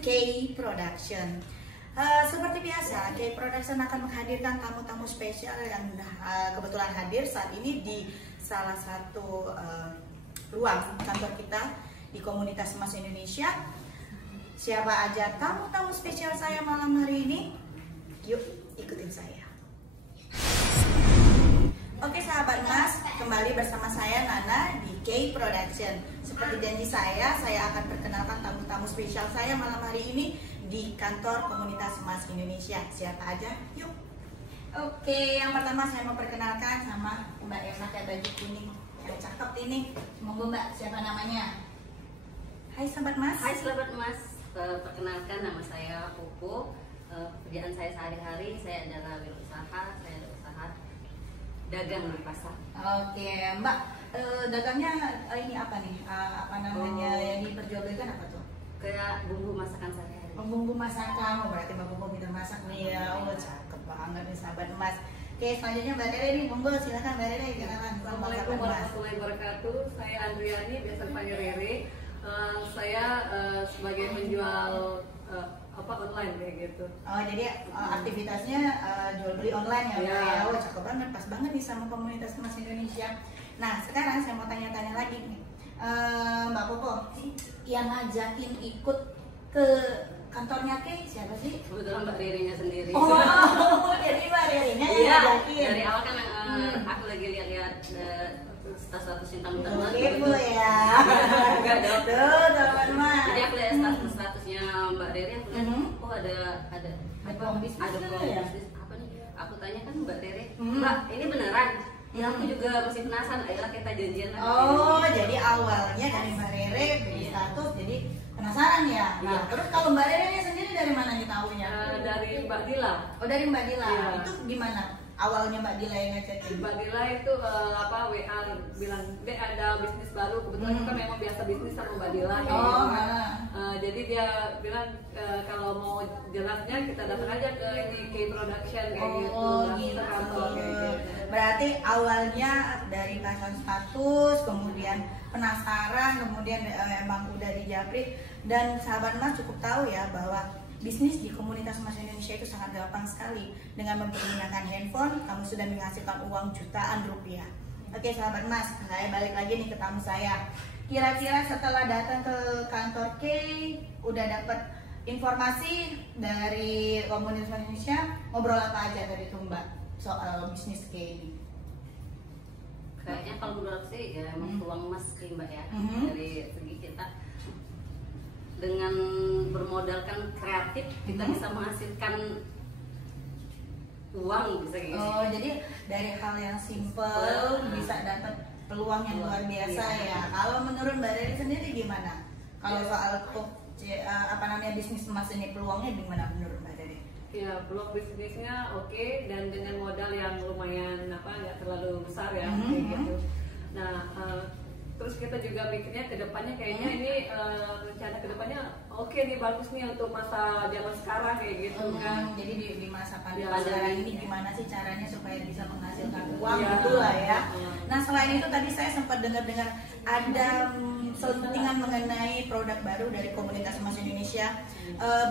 K Production. Seperti biasa, K Production akan menghadirkan tamu-tamu spesial yang kebetulan hadir saat ini di salah satu ruang kantor kita di Komunitas Emas Indonesia. Siapa aja tamu-tamu spesial saya malam hari ini? Yuk, ikutin saya. Oke sahabat emas, kembali bersama saya Nana di K Production. Seperti janji saya akan perkenalkan tamu-tamu spesial saya malam hari ini di kantor Komunitas Emas Indonesia. Siapa aja? Yuk. Oke, yang pertama saya mau perkenalkan sama Mbak yang pakai baju kuning yang cakep ini. Monggo Mbak, siapa namanya? Hai sahabat emas. Hai sahabat emas, perkenalkan nama saya Popo. Pekerjaan saya sehari-hari, saya adalah wirausaha, saya ada usaha dagang di pasar. Oke, Mbak, dagangnya ini apa nih? Apa namanya yang diperjualbelikan apa tuh? Kayak bumbu masakan sehari-hari. Bumbu masakan, berarti Mbak Popo pintar masak nih ya. Oh, cakep banget nih sahabat emas. Oke, selanjutnya Mbak Rere nih, monggo silakan Mbak Rere, silakan. Assalamualaikum warahmatullahi wabarakatuh. Saya Andriani, biasa dipanggil Rere. Saya sebagai penjual online kayak gitu. Oh, jadi aktivitasnya jual beli online ya, Mbak ya. Oh, cakep banget, pas banget nih sama Komunitas Emas Indonesia. Nah, sekarang saya mau tanya-tanya lagi nih. Mbak Popo, yang ngajakin ikut ke kantornya Kay siapa sih? Kebetulan Mbak Ririnya sendiri. Oh, jadi Mbak Ririnya yang Iya, ngajakin. dari awal kan aku lagi lihat-lihat status-statusnya teman-teman. Kepo ya. Enggak dong. Tuh, teman-teman. Jadi aku lihat statusnya Mbak Riri, aku lihat, oh ada peluang bisnis ada tuh peluang ya? bisnis apa nih? Aku tanya kan Mbak Riri, Mbak ini beneran? Ya aku juga masih penasaran, ayolah kita janjian lagi. Oh, jadi awalnya dari Mbak Rere beli status, jadi penasaran ya. Nah, terus kalau Mbak Rere sendiri dari mana nih tahunya? Dari Mbak Dila. Oh, dari Mbak Dila. Iya. Itu gimana? Awalnya Mbak Dila yang ngecekin. Mbak Dila itu WA bilang dia ada bisnis baru. Kebetulan kita memang biasa bisnis sama Mbak Dila. Oh, jadi dia bilang kalau mau jelasnya kita datang aja ke ini K Production kayak gitu. Oh, Langsung gitu. ke kantor kayak gitu. Berarti awalnya dari pasang status, kemudian penasaran, kemudian emang udah dijapri. Dan sahabat emas cukup tahu ya bahwa bisnis di Komunitas Emas Indonesia itu sangat gampang sekali. Dengan mempergunakan handphone, kamu sudah menghasilkan uang jutaan rupiah. Oke sahabat emas, saya balik lagi nih ke tamu saya. Kira-kira setelah datang ke kantor K, udah dapat informasi dari Komunitas Emas Indonesia, ngobrol apa aja dari itu Mbak soal bisnis K ini? Kayaknya kalau menurut aku sih ya emang peluang emas sih Mbak ya. Dari segi kita dengan bermodalkan kreatif kita bisa menghasilkan uang bisa gitu. Oh, jadi dari hal yang simple bisa dapat peluang yang luar biasa ya. Kalau menurut Mbak Rere sendiri gimana? Kalau soal bisnis emas ini peluangnya gimana menurut Mbak Rere? Ya, peluang bisnisnya oke, dan dengan modal yang lumayan nggak terlalu besar ya kayak gitu. Nah, terus kita juga mikirnya ke depannya kayaknya ini rencana ke depannya oke nih, bagus nih untuk masa zaman sekarang kayak gitu kan. Jadi di masa pandemi Ya, sekarang ini gimana sih caranya supaya bisa menghasilkan uang gitu lah ya. Nah, selain itu tadi saya sempat dengar-dengar ada selentingan mengenai produk baru dari Komunitas Emas Indonesia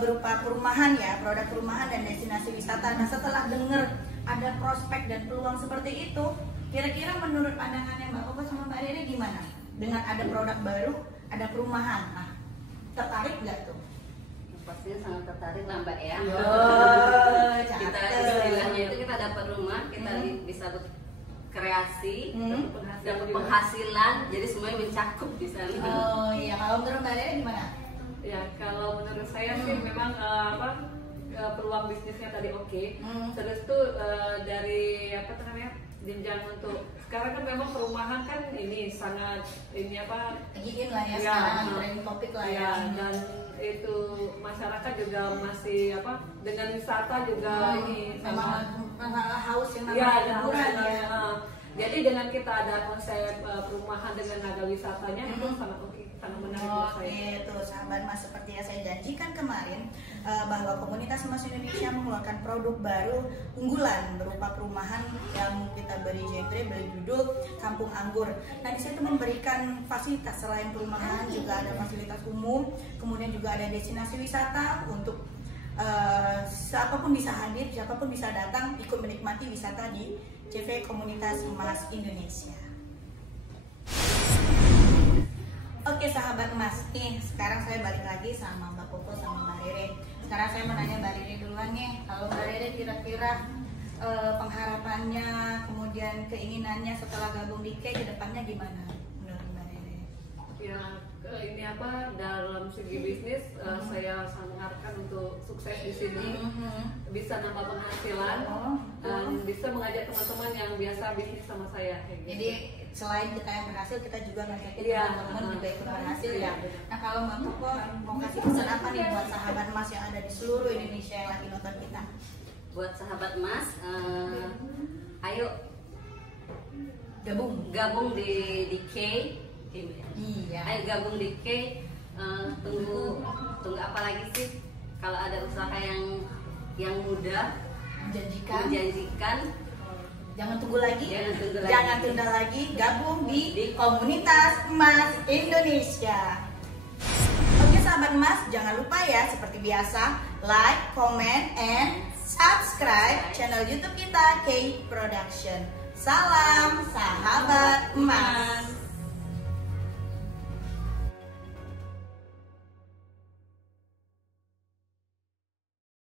berupa perumahan ya, produk perumahan dan destinasi wisata. Nah, setelah dengar ada prospek dan peluang seperti itu, kira-kira menurut pandangannya Mbak Popo sama Mbak Rere gimana? Dengan ada produk baru, ada perumahan, nah, tertarik nggak tuh? Pastinya sangat tertarik lah Mbak ya. Kita Cakep. istilahnya itu kita dapat rumah, kita bisa berkreasi, dapat penghasilan, jadi semuanya mencakup di sana. Oh iya, kalau menurut Mbak Rere gimana? Ya, kalau menurut saya sih memang peluang bisnisnya tadi oke. Terus tuh dari jenjang untuk sekarang kan memang perumahan kan ini sangat Lagi in lah ya, sekarang trending topik lah ya. Dan itu masyarakat juga masih dengan wisata juga ini sama haus yang ya, namanya hiburan ya. Jadi dengan kita ada konsep perumahan dengan ada wisatanya itu sangat oke, sangat menarik buat saya. Oke, tuh sahabat mas, seperti yang saya janjikan kemarin, bahwa komunitas emas Indonesia mengeluarkan produk baru unggulan berupa perumahan yang kita beri genre, beri judul Kampung Anggur. Nah, di situ memberikan fasilitas selain perumahan juga ada fasilitas umum, kemudian juga ada destinasi wisata untuk siapapun bisa hadir, siapapun bisa datang ikut menikmati wisata di CV Komunitas Emas Indonesia. Oke sahabat emas, nih sekarang saya balik lagi sama Mbak Koko sama Mbak Rere. Sekarang saya mau nanya Mbak Rere duluan nih. Kalau Mbak Rere kira-kira pengharapannya, kemudian keinginannya setelah gabung di K, ke depannya gimana menurut Mbak Rere? Ya, ini apa dalam segi bisnis saya mengharapkan untuk sukses di sini, bisa nambah penghasilan dan bisa mengajak teman-teman yang biasa bisnis sama saya. Gitu. Jadi selain kita yang berhasil, kita juga ngajakin teman-teman juga ikut berhasil ya. Nah, kalau Mbak Koko mau kasih pesan apa nih buat sahabat emas yang ada di seluruh Indonesia yang lagi nonton kita? Buat sahabat emas, ayo gabung di K. Iya. Ayo gabung di K. Tunggu apa lagi sih? Kalau ada usaha yang mudah, menjanjikan, jangan tunggu lagi. Jangan tunda lagi. Gabung di Komunitas Emas Indonesia. Oke sahabat emas, jangan lupa ya seperti biasa like, comment, and subscribe channel YouTube kita K Production. Salam sahabat emas.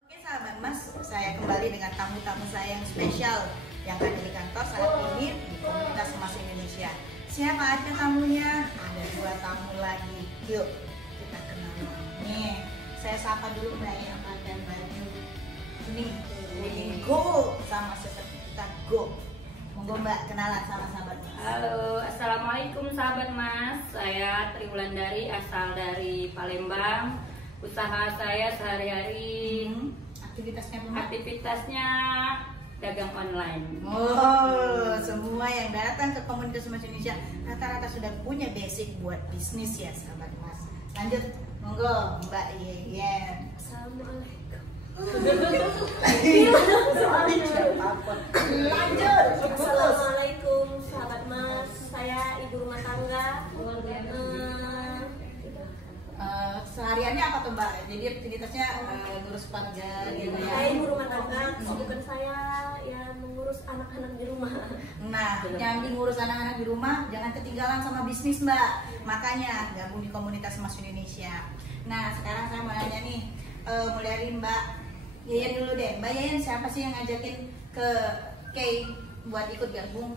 Oke sahabat emas, saya kembali dengan tamu-tamu saya yang spesial yang ada di kantor saat ini di Komunitas Emas Indonesia. Siapa aja tamunya? Ada 2 tamu lagi. Yuk kita kenalan. Nih, saya sapa dulu Mbak yang pakai baju kuning gold sama seperti kita go. Monggo Mbak kenalan sama sahabat Mas. Halo, assalamualaikum sahabat Mas. Saya Tri Wulandari, asal dari Palembang. Usaha saya sehari-hari aktivitasnya dagang online. Oh, semua yang datang ke Komunitas Emas Indonesia rata-rata sudah punya basic buat bisnis ya sahabat Mas. Lanjut, monggo Mbak Yeyen. Assalamualaikum. Lanjut. Assalamualaikum sahabat Mas. Saya ibu rumah tangga. Sehariannya apa tuh Mbak? Jadi aktivitasnya ngurus keluarga gitu ya. Saya ibu rumah tangga. Kesibukan saya ya mengurus anak-anak di rumah. Nah, yang ngurus anak-anak di rumah jangan ketinggalan sama bisnis Mbak. Makanya gabung di Komunitas Emas Indonesia. Nah, sekarang saya mau nanya nih, mulai dari Mbak Yeyen dulu deh. Mbak Yeyen siapa sih yang ngajakin ke K buat ikut gabung?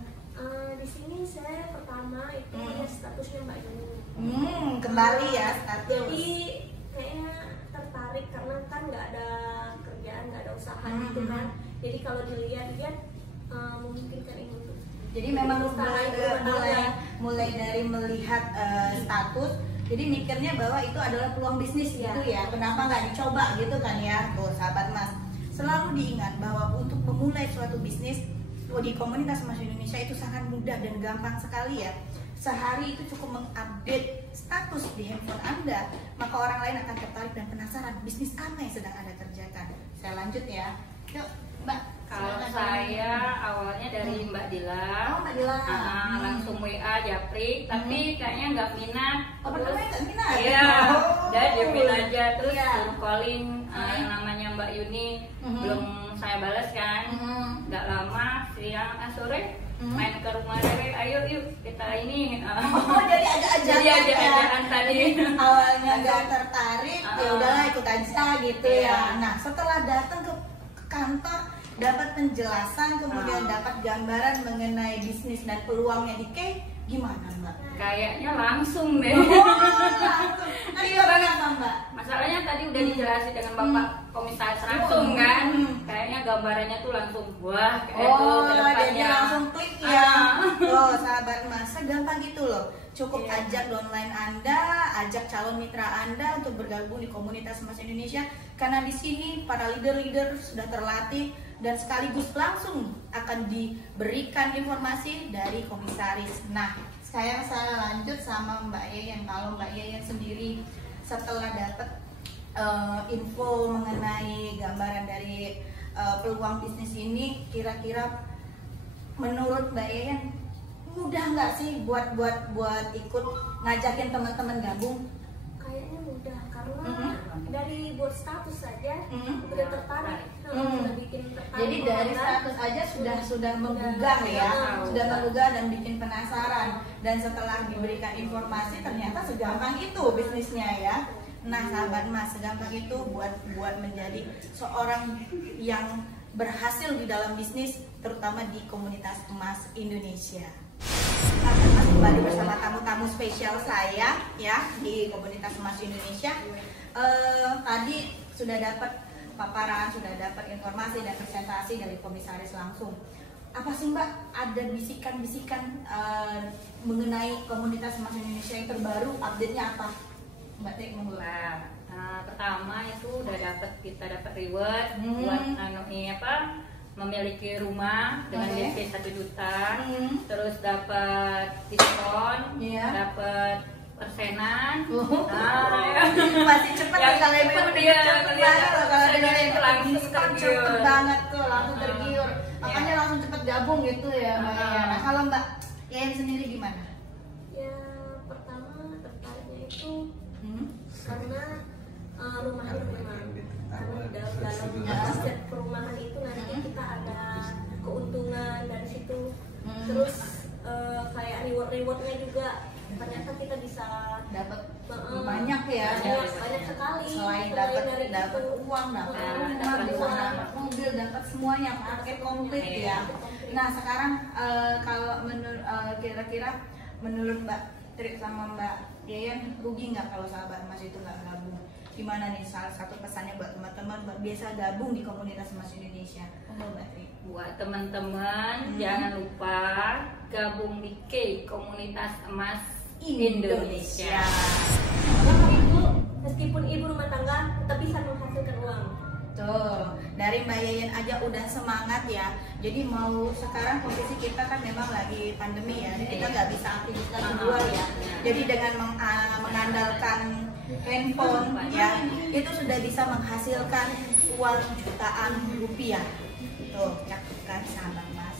Di sini saya pertama itu lihat statusnya Mbak Yuni. Kembali ya status. Jadi kayaknya tertarik karena kan nggak ada kerjaan, nggak ada usaha gitu kan. Jadi kalau dilihat-lihat memungkinkan ini untuk. Jadi memang mulai dari melihat status, jadi mikirnya bahwa itu adalah peluang bisnis gitu ya. Kenapa nggak dicoba gitu kan ya, tuh sahabat Mas. Selalu diingat bahwa untuk memulai suatu bisnis di Komunitas Emas Indonesia itu sangat mudah dan gampang sekali ya. Sehari itu cukup mengupdate status di handphone Anda, maka orang lain akan tertarik dan penasaran bisnis apa yang sedang Anda kerjakan. Saya lanjut ya. Yuk, Mbak. Kalau saya awalnya dari Mbak Dila. Oh, Mbak Dila. Langsung WA Japri, tapi kayaknya nggak minat. Oh, pertama nggak minat? Iya, udah diemin aja terus Iya. calling yang namanya Mbak Yuni, belum saya balas kan. Nggak lama siang sore main ke rumah Rere, ayo yuk kita ini. Oh, jadi agak Jadi ajak-ajakan tadi. Awalnya nggak tertarik, ya udahlah ikut aja gitu Iya. ya. Nah, setelah datang ke kantor, dapat penjelasan, kemudian dapat gambaran mengenai bisnis dan peluangnya di K, gimana Mbak? Kayaknya langsung deh. Langsung. Iya banget Mbak. Masalahnya tadi udah dijelasin dengan Bapak Komisaris langsung kan. Kayaknya gambarannya tuh langsung wah kayak tuh ke Jadi depannya. langsung klik ya. Oh, sahabat Mas, gampang gitu loh. Cukup ajak downline Anda, ajak calon mitra Anda untuk bergabung di Komunitas Emas Indonesia, karena di sini para leader-leader sudah terlatih dan sekaligus langsung akan diberikan informasi dari komisaris. Nah, saya lanjut sama Mbak Yeyen. Kalau Mbak Yeyen sendiri setelah dapat info mengenai gambaran dari peluang bisnis ini, kira-kira menurut Mbak Yayan mudah nggak sih buat ikut ngajakin teman-teman gabung? Kayaknya mudah karena dari buat status saja udah tertarik, udah bikin tertarik. Jadi dari status aja sudah menggugah ya, sudah menggugah dan bikin penasaran. Dan setelah diberikan informasi ternyata segampang itu bisnisnya ya. Nah sahabat emas, segampang itu buat menjadi seorang yang berhasil di dalam bisnis, terutama di komunitas emas Indonesia. Mas kembali bersama tamu-tamu spesial saya ya di komunitas emas Indonesia. Tadi sudah dapat paparan, sudah dapat informasi dan presentasi dari komisaris langsung. Apa sih Mbak, ada bisikan-bisikan mengenai komunitas emas Indonesia yang terbaru, update-nya apa? Mbak Tek, pertama itu udah kita dapat reward buat memiliki rumah dengan DP 1 juta, terus dapat diskon, dapat persenan. Masih cepat ya, kalau ibu cepet banget loh, kalau ada langsung cepet banget tuh, langsung tergiur. Makanya langsung cepet gabung gitu ya Mbak Yayan. Nah kalau Mbak Yayan sendiri gimana? Ya pertama tertariknya itu karena rumahnya memang, karena dalam setiap perumahan itu nanti kita ada keuntungan dari situ. Terus kayak rewardnya juga ternyata kita bisa dapat banyak ya, banyak sekali. Selain dapat uang, dapat rumah, dapat mobil, dapat semuanya, paket komplit ya. Nah sekarang kalau kira-kira menurut Mbak Tri sama Mbak Yayan, rugi nggak kalau sahabat emas itu nggak gabung? Gimana nih salah satu pesannya buat teman-teman biasa gabung di komunitas emas Indonesia? Mbak Tri. Buat teman-teman jangan lupa gabung di komunitas emas Indonesia. Ibu, meskipun ibu rumah tangga tetap bisa menghasilkan uang. Tuh, dari Mbak Yayan aja udah semangat ya. Jadi mau sekarang posisi kita kan memang lagi pandemi ya, jadi kita nggak bisa aktivitas di luar ya. Jadi dengan mengandalkan handphone ya, itu sudah bisa menghasilkan uang jutaan rupiah. Tuh, cakep kan sahabat mas.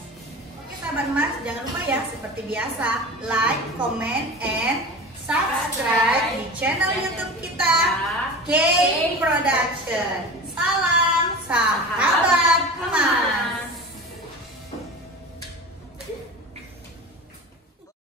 Oke sahabat mas, jangan lupa ya seperti biasa like, comment, and subscribe di channel YouTube kita K Production. Salam sahabat.